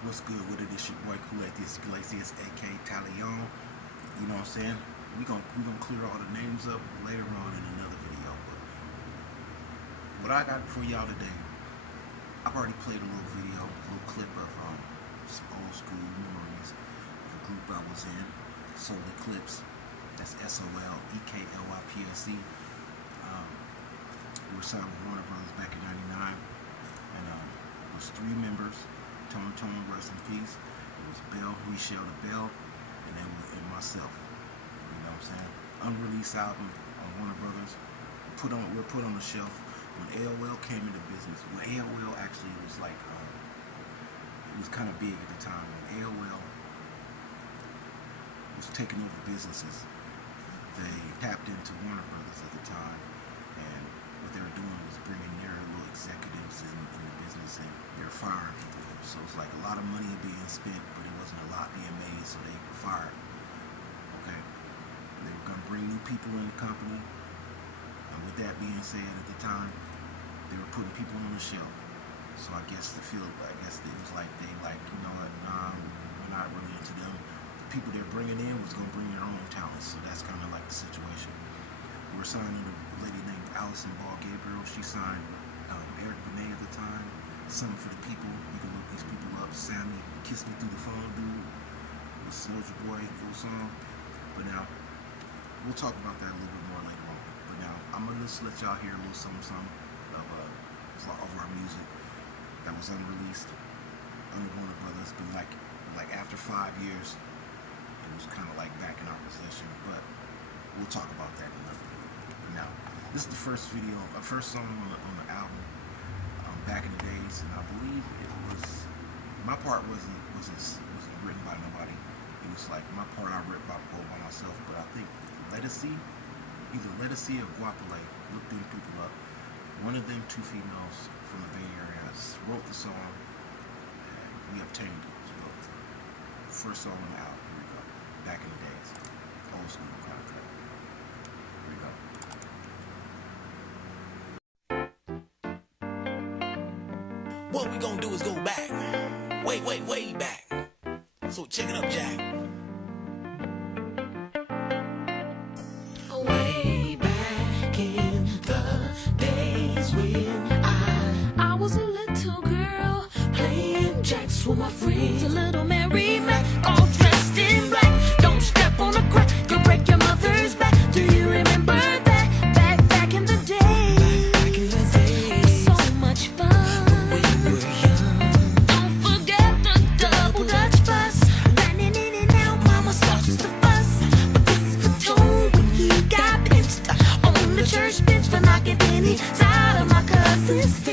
What's good with it? It's your boy Sol Eklypse, aka Talion. You know what I'm saying? We gonna clear all the names up later on in another video. But what I got for y'all today, I've already played a little video, a little clip of some old school memories of a group I was in, Sol Eklypse. That's SOLEKLYPSE. We were signed with Warner Brothers back in '99, and it was 3 members. Tone, rest in peace. It was Bell, Michelle the Bell, and then myself. You know what I'm saying? Unreleased album on Warner Brothers. We're put on the shelf when AOL came into business. When AOL actually was like, it was kind of big at the time. When AOL was taking over businesses, they tapped into Warner Brothers at the time, and what they were doing was bringing their little executives in the business, and they were firing people. So it's like a lot of money being spent, but it wasn't a lot being made, so they were fired. Okay? They were gonna bring new people in the company, and with that being said, at the time, they were putting people on the shelf. So I guess it was like they you know what, nah, we're not really into them. The people they're bringing in was gonna bring their own talents, so that's kind of like the situation. We were signing a lady named Allison Ball Gabriel. She signed Eric Benet at the time. Something for the People. You can look these people up. Sammy, Kiss Me Through the Phone, dude. The Soldier Boy, little song. But now, we'll talk about that a little bit more later on. But now, I'm gonna just let y'all hear a little something of our music that was unreleased under Warner Brothers. But like after 5 years, it was kind of like back in our possession. But we'll talk about that in another video. But now, this is the first song on the album. Back in the days, and I believe it was, my part wasn't written by nobody. It was like my part I wrote by myself. But I think either Lettucey or Guapole, look them people up. One of them 2 females from the Bay Area wrote the song, and we obtained it. So, first song on the album. Here we go. Back in the days, old school kind of cut. Here we go. What we gonna do is go back, way back. So check it up, Jack. Way back in the days when I was a little girl playing jacks with my friends. A little Mary Mac, all dressed in black. Don't step on a crack, you'll break your mother's back. Do you remember that? Back in the day. It was so much fun. Church bench for knocking pennies out of my cousin's face.